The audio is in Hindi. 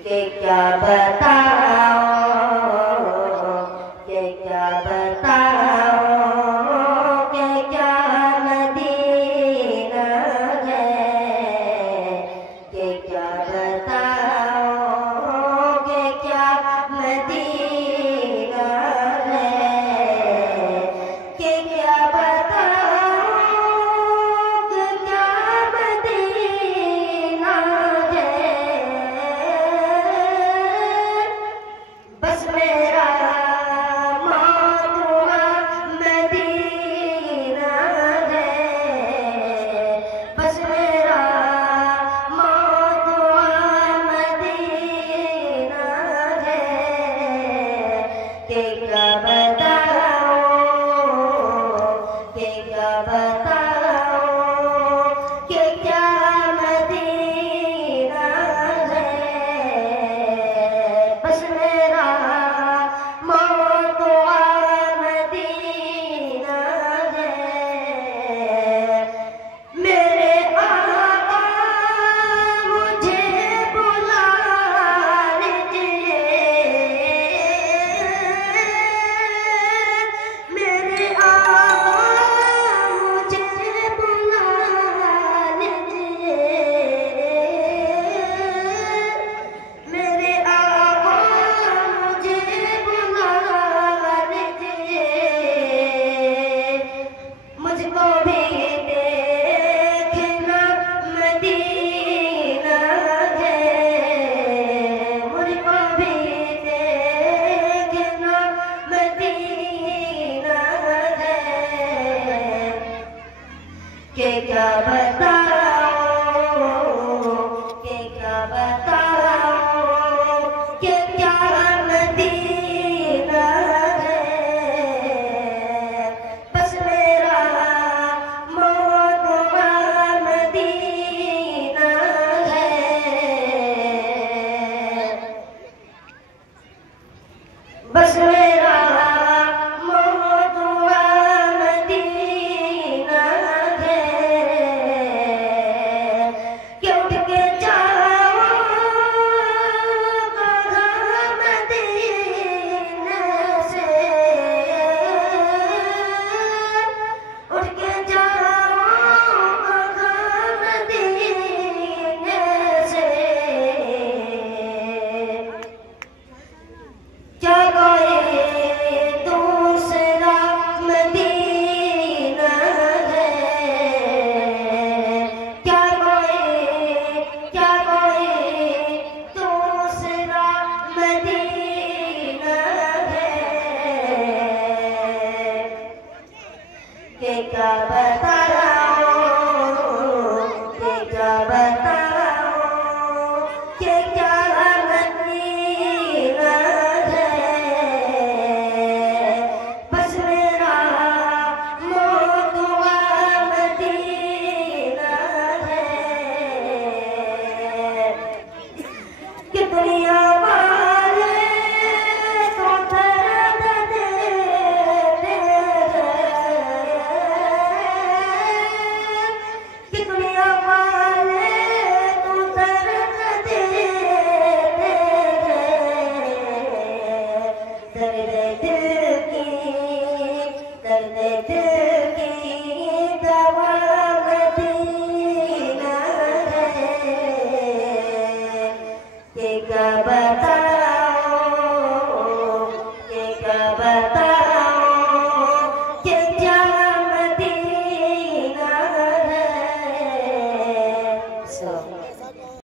कि क्या बताओ, कि क्या बताओ, कि क्या मदीना है, कि क्या बताओ, कि क्या मदीना है, कि क्या बताओ, कि क्या मदीना है। बस मेरा मौतुआ मदीना है, बस मेरा मौतुआ मदीना है, कि क्या बताओ, कि क्या बताओ, कि क्या मदीना है। बस मेरा मौतुआ मदीना है। मेरे आका मुझे बुला लीजिए, मेरे आका मुझे बुला लीजिए, मेरे आका मुझे बुला लीजिए। मुझको भी देखना मदीना है, मुझको भी देखना मदीना है। कि क्या बताओ, कि क्या बताओ, कि क्या मदीना है। बस मेरा मौतुआ मदीना है, बस मेरा मौतुआ मदीना है। कि उठ के जाओ कहाँ मदीने से, उठ के जाओ कहाँ मदीने से। क्या कोई दूसरा मदीना है, क्या कोई दूसरा मदीना है। कि क्या बताओ, कि क्या बताओ, कि क्या मदीना है। बस मेरा मौतुआ मदीना है। कि दुनिया वाले तो दर्द देते हैं, कि दुनिया वाले तो दर्द देते हैं। दर्द दिल की दवा मदीना है। कि क्या